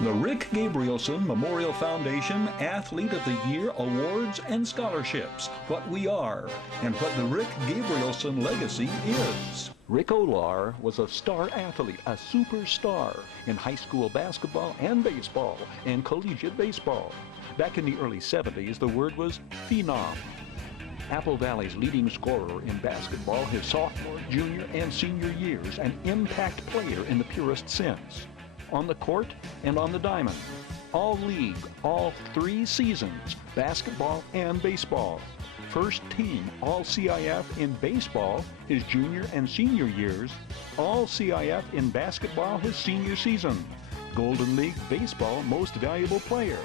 The Rick Gabrielson Memorial Foundation Athlete of the Year Awards and Scholarships, what we are, and what the Rick Gabrielson legacy is. Rick Olar was a star athlete, a superstar in high school basketball and baseball and collegiate baseball. Back in the early 70s, the word was phenom. Apple Valley's leading scorer in basketball his sophomore, junior, and senior years, an impact player in the purest sense. On the court and on the diamond. All league, all 3 seasons, basketball and baseball. First team All-CIF in baseball his junior and senior years. All-CIF in basketball his senior season. Golden League Baseball Most Valuable Player.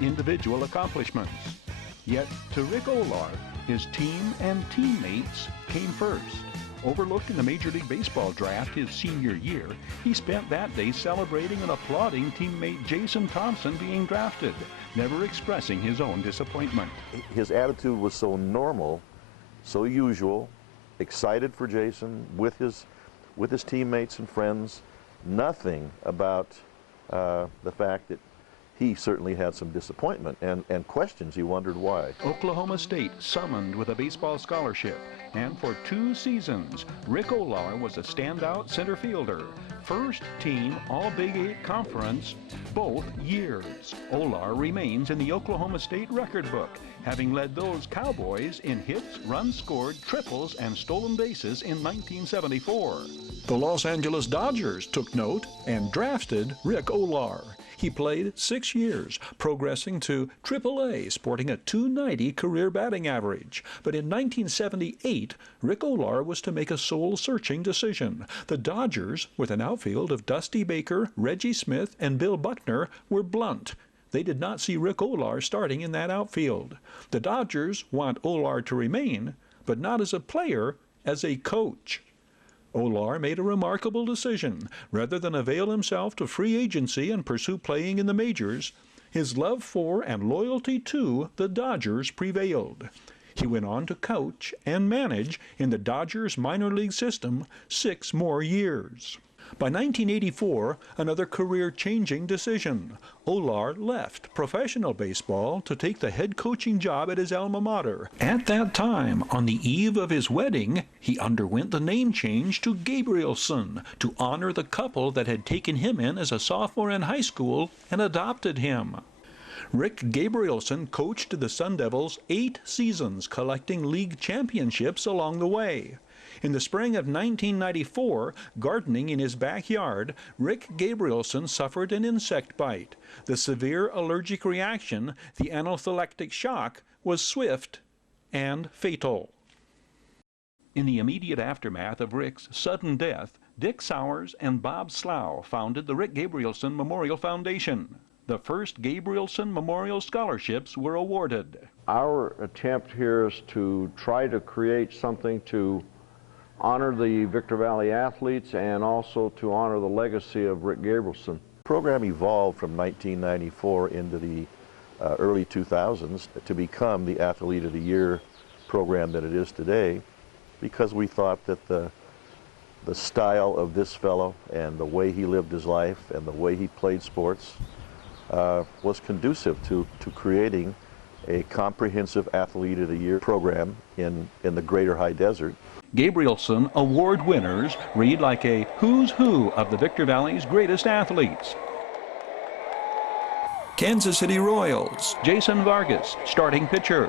Individual accomplishments. Yet to Rick Olar, his team and teammates came first. Overlooked in the Major League Baseball draft his senior year, he spent that day celebrating and applauding teammate Jason Thompson being drafted, never expressing his own disappointment. His attitude was so normal, so usual, excited for Jason with his teammates and friends. Nothing about the fact that he certainly had some disappointment and questions. He wondered why. Oklahoma State summoned with a baseball scholarship, and for 2 seasons, Rick Olar was a standout center fielder. First team All-Big 8 Conference both years. Olar remains in the Oklahoma State record book, having led those Cowboys in hits, runs scored, triples, and stolen bases in 1974. The Los Angeles Dodgers took note and drafted Rick Olar. He played 6 years, progressing to AAA, sporting a .290 career batting average. But in 1978, Rick Olar was to make a soul-searching decision. The Dodgers, with an outfield of Dusty Baker, Reggie Smith, and Bill Buckner, were blunt. They did not see Rick Olar starting in that outfield. The Dodgers want Olar to remain, but not as a player, as a coach. Olar made a remarkable decision. Rather than avail himself to free agency and pursue playing in the majors, his love for and loyalty to the Dodgers prevailed. He went on to coach and manage in the Dodgers minor league system 6 more years. By 1984, another career-changing decision. Olar left professional baseball to take the head coaching job at his alma mater. At that time, on the eve of his wedding, he underwent the name change to Gabrielson to honor the couple that had taken him in as a sophomore in high school and adopted him. Rick Gabrielson coached the Sun Devils 8 seasons, collecting league championships along the way. In the spring of 1994, gardening in his backyard, Rick Gabrielson suffered an insect bite. The severe allergic reaction, the anaphylactic shock, was swift and fatal. In the immediate aftermath of Rick's sudden death, Dick Sowers and Bob Slough founded the Rick Gabrielson Memorial Foundation. The first Gabrielson Memorial Scholarships were awarded. Our attempt here is to try to create something to honor the Victor Valley athletes and also to honor the legacy of Rick Gabrielson. The program evolved from 1994 into the early 2000s to become the Athlete of the Year program that it is today, because we thought that the style of this fellow and the way he lived his life and the way he played sports was conducive to creating a comprehensive Athlete of the Year program in the greater high desert. Gabrielson Award winners read like a who's who of the Victor Valley's greatest athletes. Kansas City Royals, Jason Vargas, starting pitcher.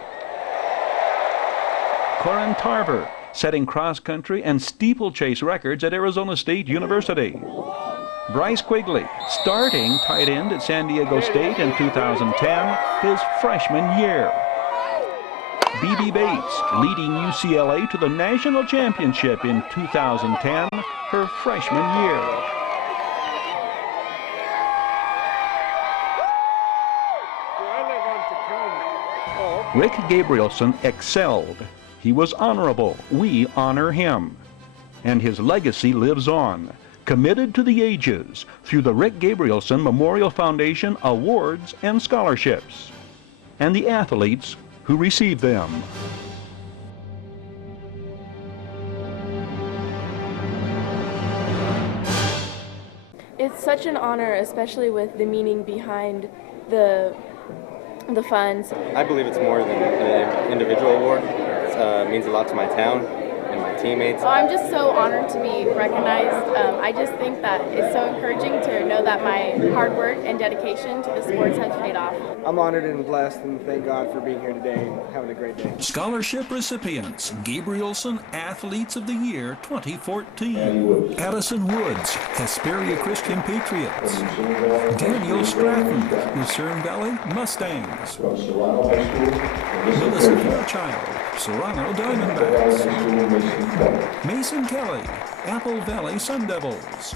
Corin Tarver, setting cross-country and steeplechase records at Arizona State University. Bryce Quigley, starting tight end at San Diego State in 2010, his freshman year. B.B. Bates, leading UCLA to the national championship in 2010, her freshman year. Rick Gabrielson excelled. He was honorable. We honor him. And his legacy lives on, committed to the ages through the Rick Gabrielson Memorial Foundation awards and scholarships, and the athletes who receive them. It's It's such an honor, especially with the meaning behind the funds. I believe it's more than an individual award. It means a lot to my town and my teammates. Well, I'm just so honored to be recognized. I just think that it's so encouraging to know that my hard work and dedication to the sports has paid off. I'm honored and blessed, and thank God for being here today and having a great day. Scholarship recipients, Gabrielson Athletes of the Year 2014. Addison Woods, Hesperia Christian Patriots. Daniel Stratton, Lucerne Valley Mustangs. Melissa Fairchild, Serrano Diamondbacks. Mason Kelly, Apple Valley Sun Devils.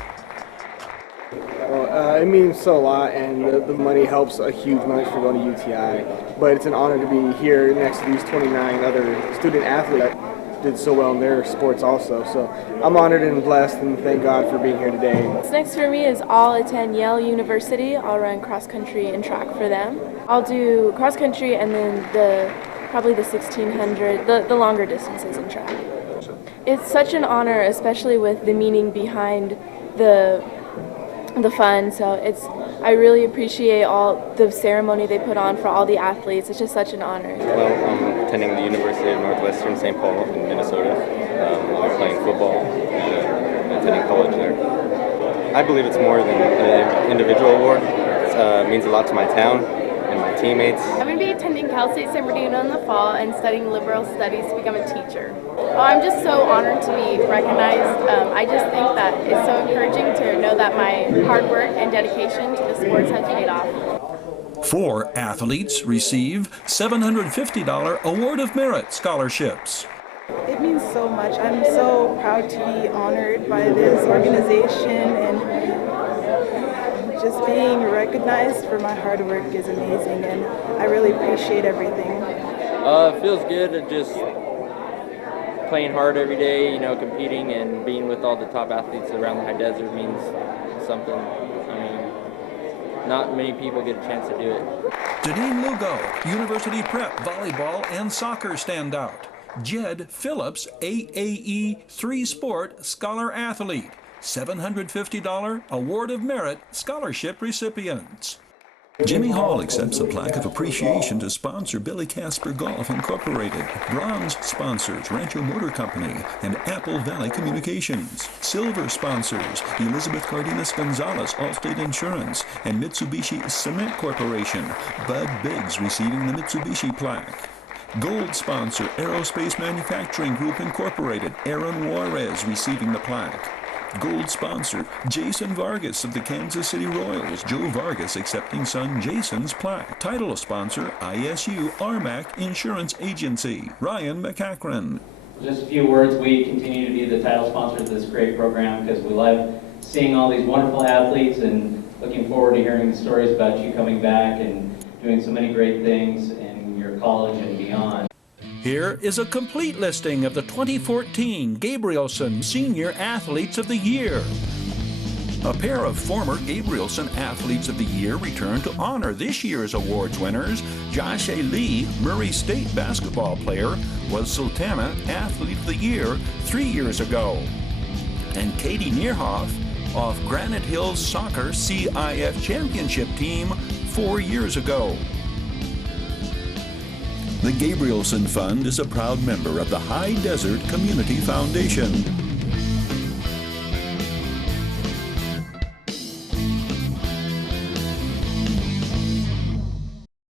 Well, it means so a lot, and the money helps a huge much for going to UTI. But it's an honor to be here next to these 29 other student athletes that did so well in their sports also. So I'm honored and blessed, and thank God for being here today. What's next for me is I'll attend Yale University. I'll run cross country and track for them. I'll do cross country and then probably the 1600, the longer distances in track. It's such an honor, especially with the meaning behind the fun. So I really appreciate all the ceremony they put on for all the athletes. It's just such an honor. Well, I'm attending the University of Northwestern St. Paul in Minnesota. I'm playing football and attending college there. I believe it's more than an individual award. It means a lot to my town and my teammates. I'm going to be attending Cal State San Bernardino in the fall and studying liberal studies to become a teacher. Oh, I'm just so honored to be recognized. I just think that it's so encouraging to know that my hard work and dedication to the sports has paid off. 4 athletes receive $750 Award of Merit scholarships. It means so much. I'm so proud to be honored by this organization, and just being recognized for my hard work is amazing, and I really appreciate everything. It feels good to just playing hard every day, you know, competing and being with all the top athletes around the high desert means something. I mean, not many people get a chance to do it. Janine Lugo, University Prep volleyball and soccer standout. Jed Phillips, AAE 3-sport scholar athlete. $750 Award of Merit scholarship recipients. Jimmy Hall accepts a plaque of appreciation to sponsor Billy Casper Golf Incorporated. Bronze sponsors Rancho Motor Company and Apple Valley Communications. Silver sponsors Elizabeth Cardenas Gonzalez, Allstate Insurance, and Mitsubishi Cement Corporation. Bud Biggs receiving the Mitsubishi plaque. Gold sponsor Aerospace Manufacturing Group Incorporated. Aaron Juarez receiving the plaque. Gold sponsor Jason Vargas of the Kansas City Royals. Joe Vargas accepting son Jason's plaque. Title sponsor ISU Armac Insurance Agency. Ryan McCachran. Just a few words. We continue to be the title sponsors of this great program because we love seeing all these wonderful athletes and looking forward to hearing the stories about you coming back and doing so many great things in your college and beyond. Here is a complete listing of the 2014 Gabrielson Senior Athletes of the Year. A pair of former Gabrielson Athletes of the Year return to honor this year's awards winners. Josh A. Lee, Murray State basketball player, was Sultana Athlete of the Year 3 years ago. And Katie Nierhoff of Granite Hills Soccer CIF Championship Team 4 years ago. The Gabrielson Fund is a proud member of the High Desert Community Foundation.